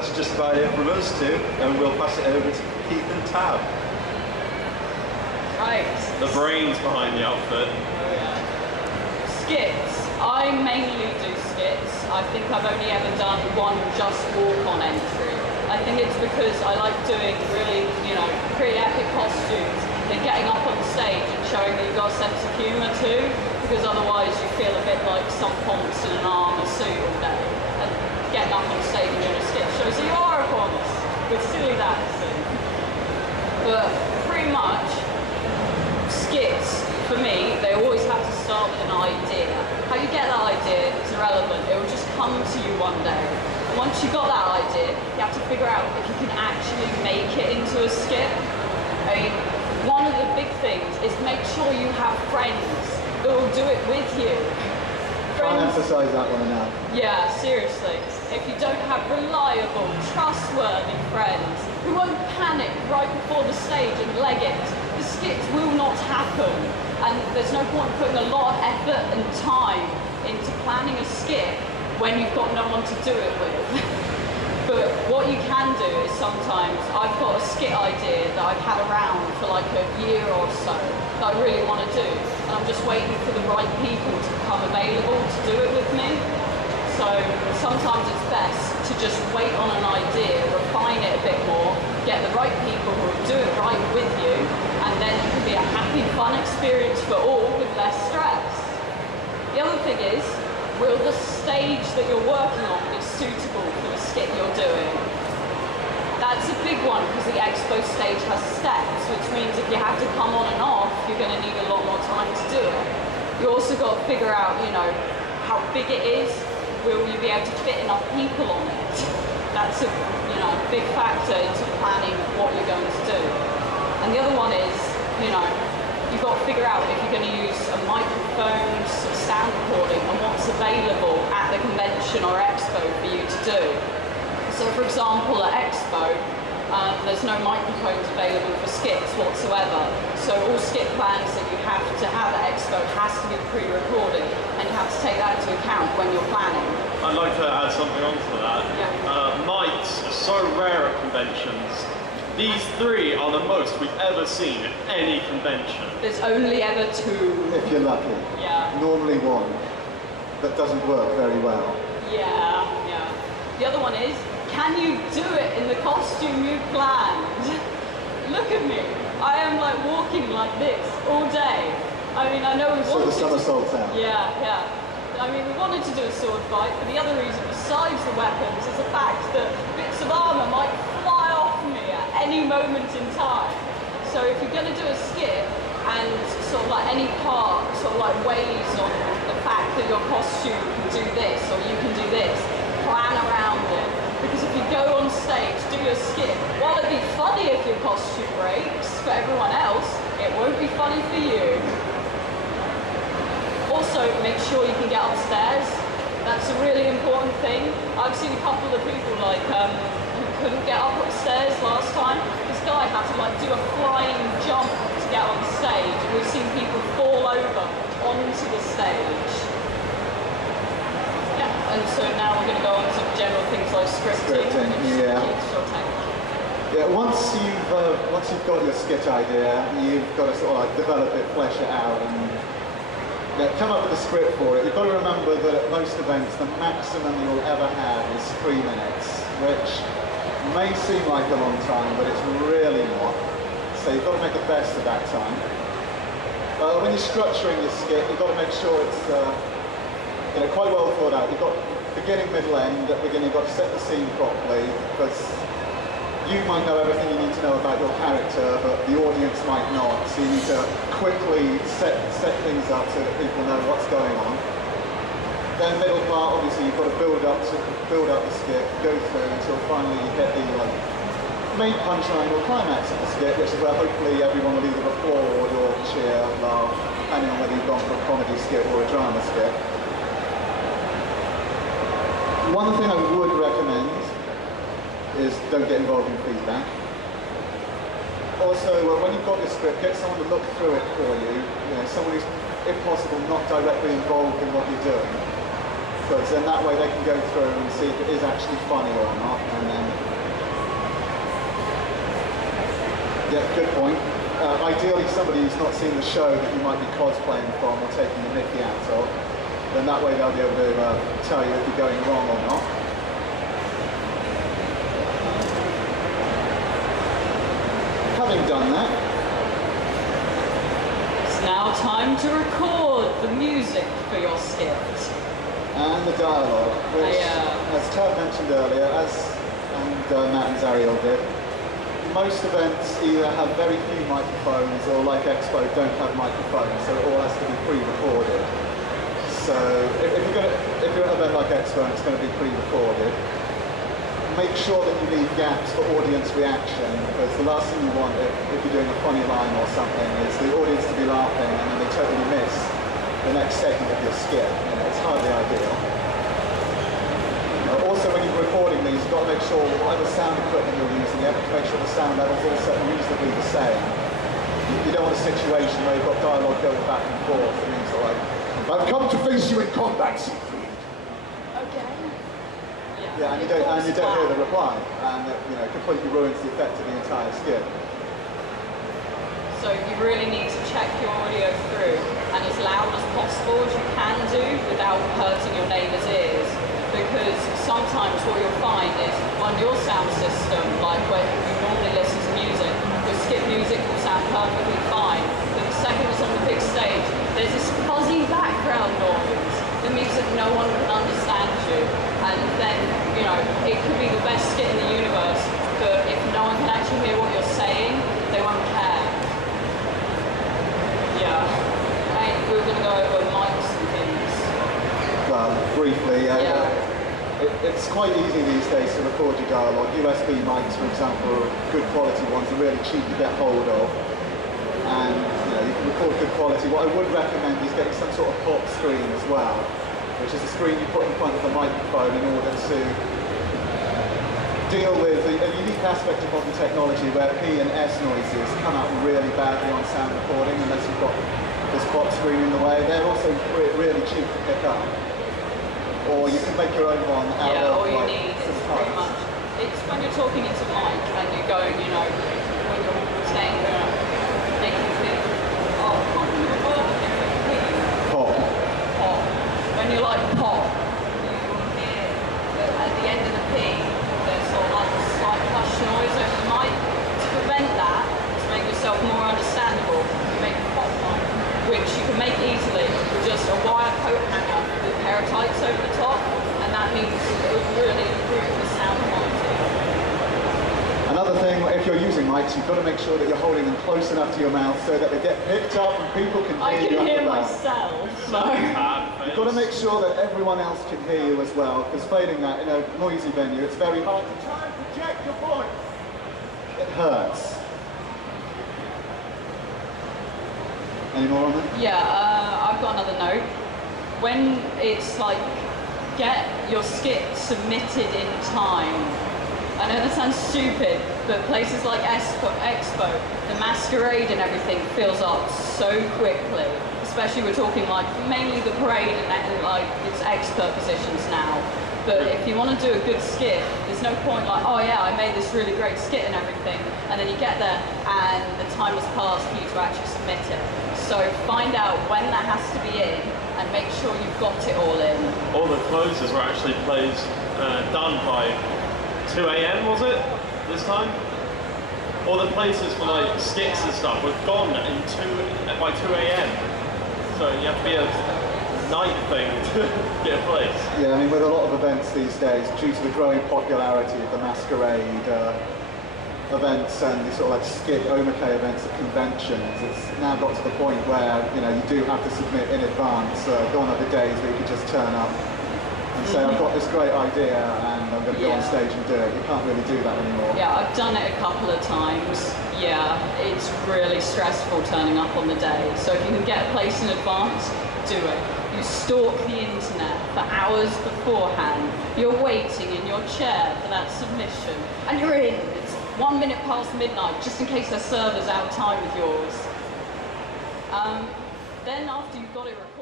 that's just about it from us two, and we'll pass it over to Keith and Tab. Right. The brains behind the outfit. Oh yeah. Skits. I mainly do skits. I think I've only ever done one just walk-on entry. I think it's because I like doing really, pretty epic costumes, then getting up on stage and showing that you've got a sense of humour too, because otherwise you feel a bit like some ponce in an armour suit all day, and getting up on stage and doing a skit show, so you are a ponce, with silly dancing. But pretty much, skits, for me, they always have to start with an idea. How you get that idea is irrelevant, it will just come to you one day. And once you've got that idea, you have to figure out if you can actually make it into a skit. I mean, one of the big things is make sure you have friends who will do it with you. Try and emphasise that one enough. Yeah, seriously. If you don't have reliable, trustworthy friends who won't panic right before the stage and leg it, the skits will not happen. And there's no point putting a lot of effort and time into planning a skit when you've got no one to do it with. But what you can do is sometimes, I've got a skit idea that I've had around for like a year or so that I really want to do, and I'm just waiting for the right people to become available to do it with me. So sometimes it's best to just wait on an idea, refine it a bit more, get the right people who will do it right with you, and then it can be a happy, fun experience for all with less stress. The other thing is, will the stage that you're working on be suitable for the skit you're doing? That's a big one because the expo stage has steps, which means if you have to come on and off, you're going to need a lot more time to do it. You also got to figure out, how big it is. Will you be able to fit enough people on it? That's a big factor into planning what you're going to do. And the other one is, you've got to figure out if you're going to use a microphone, sound recording, and what's available at the convention or expo for you to do. So for example, at expo, there's no microphones available for skits whatsoever. So all skit plans that you have to have at expo has to be pre-recorded, and you have to take that into account when you're planning. I'd like to add something onto that. Yeah. Mics are so rare at conventions. These three are the most we've ever seen at any convention. There's only ever two. If you're lucky. Yeah. Normally one. That doesn't work very well. Yeah. The other one is, can you do it in the costume you planned? Look at me. I am like walking like this all day. I mean, I know we wanted So the somersaults out. Yeah. I mean, we wanted to do a sword fight, but the other reason besides the weapons is the fact that bits of armour might fly off me at any moment in time. So if you're going to do a skit and sort of like any part sort of like weighs on the fact that your costume can do this or you can do this, plan around it. Because if you go on stage, do your skit, while it'd be funny if your costume breaks for everyone else, it won't be funny for you. Also, make sure you can get upstairs. That's a really important thing. I've seen a couple of people who couldn't get up upstairs last time. This guy had to do a flying jump to get on stage. And we've seen people fall over onto the stage. Yeah, and so now we're going to go on to general things like scripting. Yeah, once you've got your sketch idea, you've got to sort of develop it, flesh it out, and come up with a script for it. You've got to remember that at most events, the maximum you'll ever have is 3 minutes, which may seem like a long time, but it's really not. So you've got to make the best of that time. When you're structuring your skit, you've got to make sure it's quite well thought out. You've got beginning, middle, end. At the beginning, you've got to set the scene properly, because you might know everything you need to know about your character, but the audience might not. So you need to quickly set things up so that people know what's going on. Then middle part, obviously, you've got to build up the skit, go through until finally you get the main punchline or climax of the skit, which is where hopefully everyone will either applaud or cheer, laugh, depending on whether you've gone for a comedy skit or a drama skit. One thing I would recommend is don't get involved in feedback. Also, when you've got your script, get someone to look through it for you. Someone who's, if possible, not directly involved in what you're doing. Because then that way they can go through and see if it is actually funny or not, and then Yeah, good point. Ideally, somebody who's not seen the show that you might be cosplaying from or taking the Mickey out of, then that way they'll be able to tell you if you're going wrong or not. Having done that, It's now time to record the music for your skit. and the dialogue, which, as Tab mentioned earlier, and Matt and Zariel did, most events either have very few microphones or, like Expo, don't have microphones, so it all has to be pre-recorded. So if you're at an event like Expo and it's going to be pre-recorded, make sure that you leave gaps for audience reaction, because the last thing you want if you're doing a funny line or something is the audience to be laughing and then they totally miss the next segment of your skit. You know, it's hardly ideal. Also, when you're recording these, you've got to make sure whatever sound equipment you're using, you have to make sure the sound level's also reasonably the same. You don't want a situation where you've got dialogue going back and forth. It means like, I've come to face you in combat, Siegfried. Okay. Yeah, and you don't hear the reply, and it completely ruins the effect of the entire skit. So you really need to check your audio through, and as loud as possible as you can do without hurting your neighbour's ears. Because sometimes what you'll find is on your sound system, like when you normally listen to music, your skip music will sound perfectly fine. But the second it's on the big stage, there's this fuzzy background noise that means that no one can understand you. And then, it could be the best skit in the universe, but if no one can actually hear what you're saying, they won't care. Yeah. And we're going to go over mics and things. Well, briefly, it's quite easy these days to record your dialogue. USB mics, for example, are good quality ones, are really cheap to get hold of. And you can record good quality. What I would recommend is getting some sort of pop screen as well, which is a screen you put in front of the microphone in order to deal with a unique aspect of modern technology where P and S noises come out really badly on sound recording unless you've got this pop screen in the way. They're also really cheap to pick up. Or you can make your own one out of all you need is pretty much, it's when you're talking into mic and you're going, when you're saying, making things, pop. When you're like pop, you will hear that at the end of the P, there's sort of like a slight hush noise over the mic. To prevent that, to make yourself more understandable, you make a pop mic, which you can make easily with just a wire coat hanger with a pair of tights over the top, and that means it will really improve the sound quality. Another thing, if you're using mics, you've got to make sure that you're holding them close enough to your mouth so that they get picked up and people can hear you. I can hear myself, so... You've got to make sure that everyone else can hear you as well, because failing that in a noisy venue, it's very hard to try and project your voice. It hurts. Any more on that? Yeah, I've got another note. When it's like, get your skit submitted in time. I know that sounds stupid, but places like Expo, the Masquerade and everything fills up so quickly. Especially we're talking like mainly the parade and like it's expert positions now. But if you want to do a good skit, there's no point like, oh yeah, I made this really great skit and everything, and then you get there and the time has passed for you to actually submit it. So find out when that has to be in and make sure you've got it all in. All the closes were actually done by 2 AM, was it, this time? All the places for like skits and stuff were gone by 2 AM. So you have to be a night thing to get a place. Yeah, I mean, with a lot of events these days, due to the growing popularity of the Masquerade events and the sort of like skit omake events at conventions, it's now got to the point where, you do have to submit in advance. Gone are the days where you can just turn up and say, I've got this great idea and I'm going to go on stage and do it. You can't really do that anymore. Yeah, I've done it a couple of times. Yeah, it's really stressful turning up on the day. So if you can get a place in advance, do it. You stalk the internet for hours beforehand. You're waiting in your chair for that submission. And you're in. It's 1 minute past midnight, just in case their server's out of time with yours. Then after you've got it recorded,